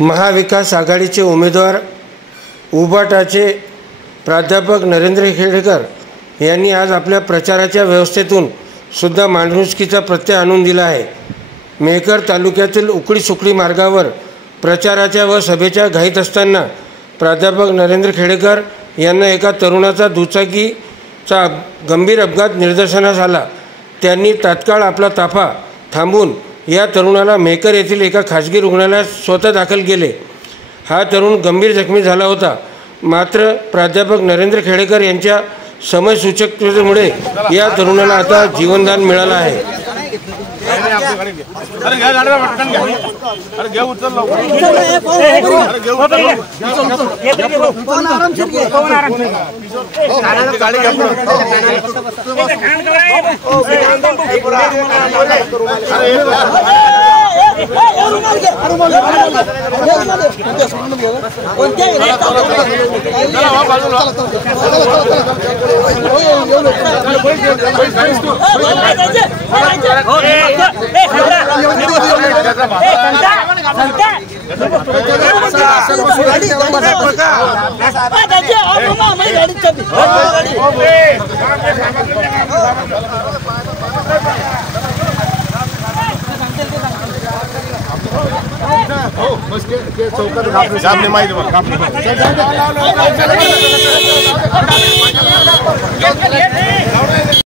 महाविकास आघाडीचे उमेदवार उबाटाचे प्राध्यापक नरेंद्र खेडेकर यांनी आज आपल्या प्रचाराच्या व्यवस्थेतून सुद्धा माणुसकीचा प्रत्यय आणून दिला आहे। मेहकर तालुक्यातील उकडी सुकडी मार्गावर प्रचाराच्या व सभेच्या घाईत असताना प्राध्यापक नरेंद्र खेडेकर यांना एका तरुणाचा दुचाकीचा गंभीर अपघात निदर्शनास आला। त्यांनी तात्काळ आपला ताफा थांबून या तरुणाला मेहकर येथील एका खाजगी रुग्णालयात स्वतः दाखल केले। हा तरुण गंभीर जखमी झाला होता। मात्र प्राध्यापक नरेंद्र खेडेकर यांच्या समयसूचकतेमुळे या तरुणाला आता जीवनदान मिळालं आहे। चौकात माहिती